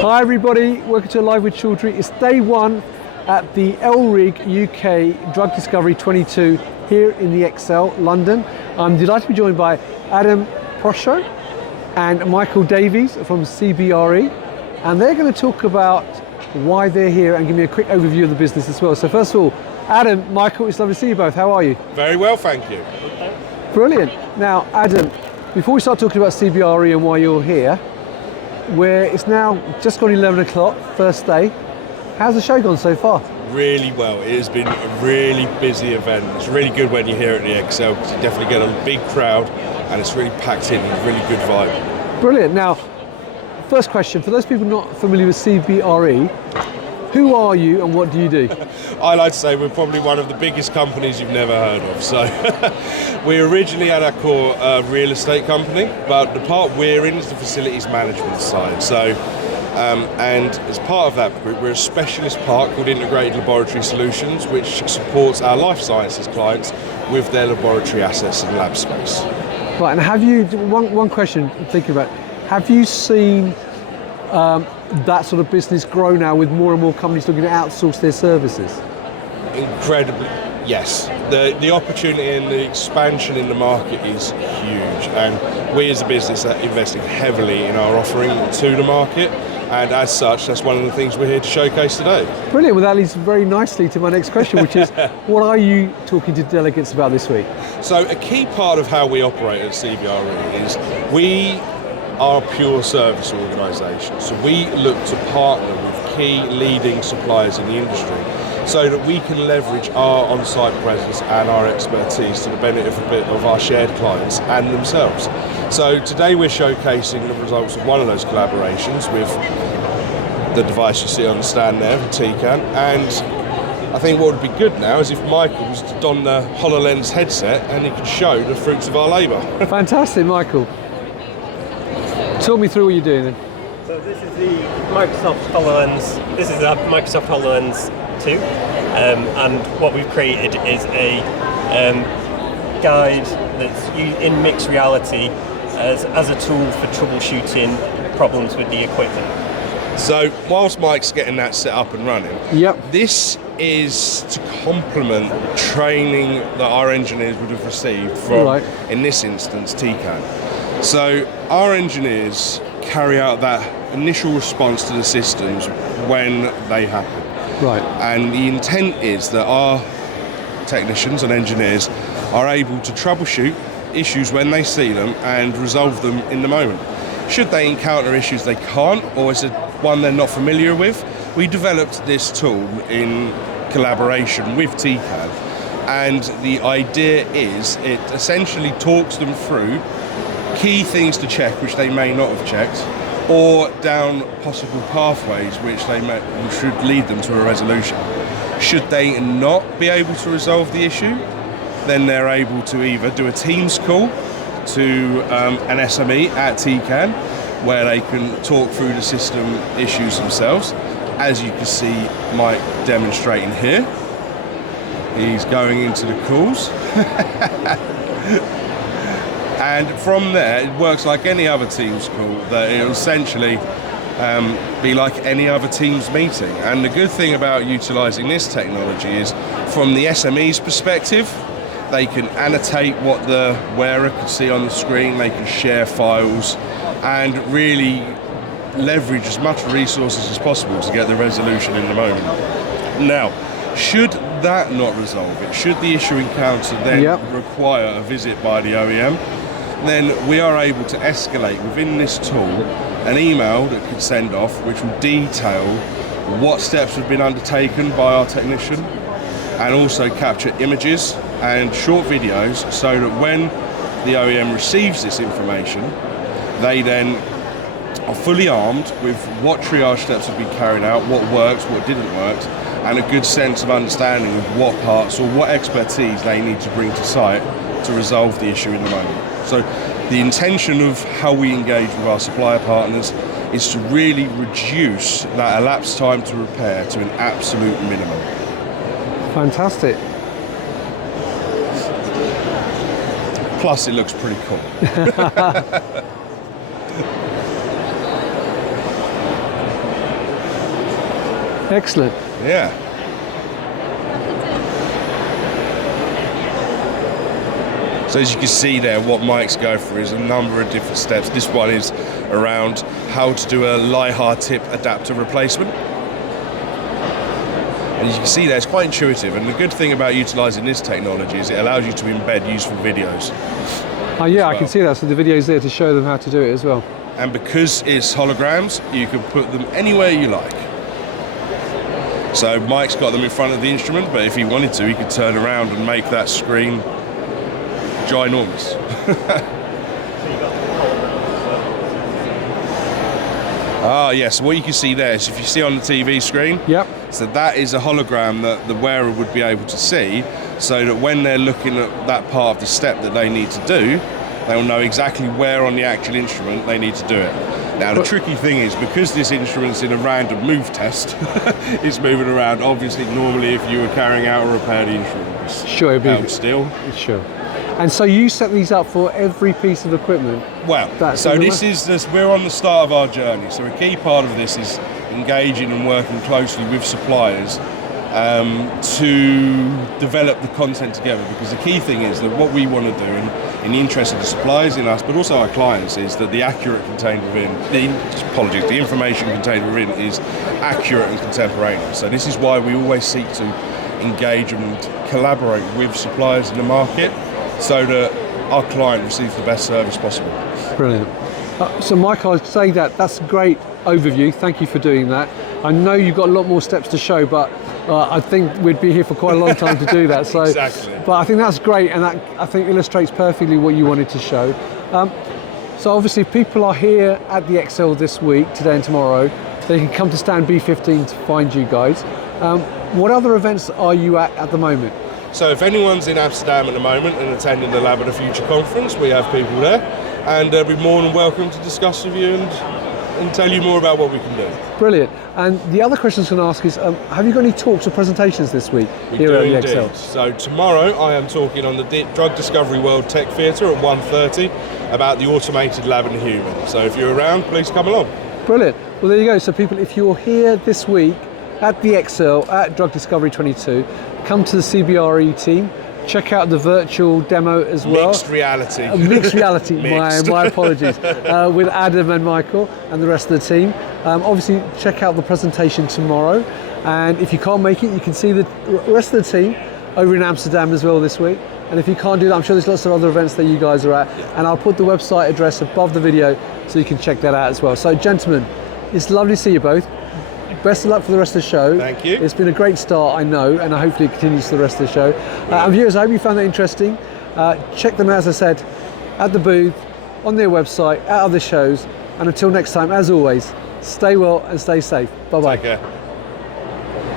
Hi everybody, welcome to Live with Children. It's day one at the ELRIG UK Drug Discovery 22 here in the Excel, London. I'm delighted to be joined by Adam Prosho and Michael Davies from CBRE, and they're going to talk about why they're here and give me a quick overview of the business as well. So first of all, Adam, Michael, it's lovely to see you both. How are you? Very well, thank you. Brilliant. Now, Adam, before we start talking about CBRE and why you're here, where it's now just gone 11 o'clock, first day. How's the show gone so far? Really well. It has been a really busy event. It's really good when you're here at the Excel because you definitely get a big crowd and it's really packed in, a really good vibe. Brilliant. Now, first question, for those people not familiar with CBRE, who are you and what do you do? I like to say we're probably one of the biggest companies you've never heard of. So we originally at our core a real estate company, but the part we're in is the facilities management side. So, and as part of that group, we're a specialist part called Integrated Laboratory Solutions, which supports our life sciences clients with their laboratory assets and lab space. Right, and have you, one question I'm thinking about, have you seen that sort of business grow now with more and more companies looking to outsource their services? Incredibly, yes. The opportunity and the expansion in the market is huge, and we as a business are investing heavily in our offering to the market, and as such, that's one of the things we're here to showcase today. Brilliant. Well, that leads very nicely to my next question, which is, what are you talking to delegates about this week? So a key part of how we operate at CBRE is we are a pure service organisation. So we look to partner with key leading suppliers in the industry so that we can leverage our on-site presence and our expertise to the benefit of our shared clients and themselves. So today we're showcasing the results of one of those collaborations with the device you see on the stand there, the TCAN, and I think what would be good now is if Michael was to don the HoloLens headset and he could show the fruits of our labour. Fantastic, Michael. Talk me through what you're doing then. So this is the Microsoft HoloLens. This is our Microsoft HoloLens 2, and what we've created is a guide that's in mixed reality as a tool for troubleshooting problems with the equipment. So whilst Mike's getting that set up and running, this is to complement training that our engineers would have received from, in this instance, TCAN. So our engineers carry out that initial response to the systems when they happen. Right. And the intent is that our technicians and engineers are able to troubleshoot issues when they see them and resolve them in the moment. Should they encounter issues they can't, or is it one they're not familiar with, we developed this tool in collaboration with TCAN, and the idea is it essentially talks them through key things to check which they may not have checked, or down possible pathways which should lead them to a resolution. Should they not be able to resolve the issue, then they're able to either do a Teams call to an SME at TCAN where they can talk through the system issues themselves, as you can see Mike demonstrating here. He's going into the calls. And from there, it works like any other Teams call, that it'll essentially be like any other Teams meeting. And the good thing about utilising this technology is, from the SME's perspective, they can annotate what the wearer can see on the screen, they can share files, and really leverage as much resources as possible to get the resolution in the moment. Now, should that not resolve it, should the issue encounter then require a visit by the OEM, then we are able to escalate within this tool an email that could send off which will detail what steps have been undertaken by our technician, and also capture images and short videos so that when the OEM receives this information, they then are fully armed with what triage steps have been carried out, what works, what didn't work, and a good sense of understanding of what parts or what expertise they need to bring to site to resolve the issue in the moment. So the intention of how we engage with our supplier partners is to really reduce that elapsed time to repair to an absolute minimum. Fantastic. Plus it looks pretty cool. Excellent. Yeah. So as you can see there, what mics go through is a number of different steps. This one is around how to do a LiHAR tip adapter replacement. And as you can see there, it's quite intuitive. And the good thing about utilising this technology is it allows you to embed useful videos. Oh yeah, I can see that. So the video's there to show them how to do it as well. And because it's holograms, you can put them anywhere you like. So Mike's got them in front of the instrument, but if he wanted to, he could turn around and make that screen ginormous. Yeah, so what you can see there is if you see on the TV screen, Yep. so that is a hologram that the wearer would be able to see, so that when they're looking at that part of the step that they need to do, they'll know exactly where on the actual instrument they need to do it. Now the tricky thing is, because this instrument's in a random move test, it's moving around. Obviously, normally if you were carrying out a repair, the instrument was Sure, it'd be held still. Sure. And so you set these up for every piece of equipment? Well, so we're on the start of our journey. So a key part of this is engaging and working closely with suppliers to develop the content together, because the key thing is that what we want to do, and in the interest of the suppliers, in us, but also our clients, is that the information contained within is accurate and contemporaneous. So this is why we always seek to engage and collaborate with suppliers in the market, so that our client receives the best service possible. Brilliant. So Michael, I'd say that's a great overview. Thank you for doing that. I know you've got a lot more steps to show, but I think we'd be here for quite a long time to do that. So, Exactly. But I think that's great, and that I think illustrates perfectly what you wanted to show. So obviously people are here at the Excel this week, today and tomorrow. They can come to stand B15 to find you guys. What other events are you at the moment? So if anyone's in Amsterdam at the moment and attending the Lab of the Future conference, we have people there, and they'll be more than welcome to discuss with you and tell you more about what we can do. Brilliant. And the other question I was going to ask is, have you got any talks or presentations this week here at the Excel? So tomorrow I am talking on the Drug Discovery World Tech Theatre at 1:30 about the automated lab and the human. So if you're around, please come along. Brilliant. Well, there you go. So people, if you're here this week at the Excel at Drug Discovery 22, come to the CBRE team. Check out the virtual demo as well. Mixed reality. Mixed reality, Mixed. my apologies. With Adam and Michael and the rest of the team. Obviously, check out the presentation tomorrow. And if you can't make it, you can see the rest of the team over in Amsterdam as well this week. And if you can't do that, I'm sure there's lots of other events that you guys are at. And I'll put the website address above the video so you can check that out as well. So, gentlemen, it's lovely to see you both. Best of luck for the rest of the show. Thank you. It's been a great start, I know, and hopefully it continues for the rest of the show. And viewers, I hope you found that interesting. Check them out, as I said, at the booth, on their website, at other shows. And until next time, as always, stay well and stay safe. Bye-bye. Take care.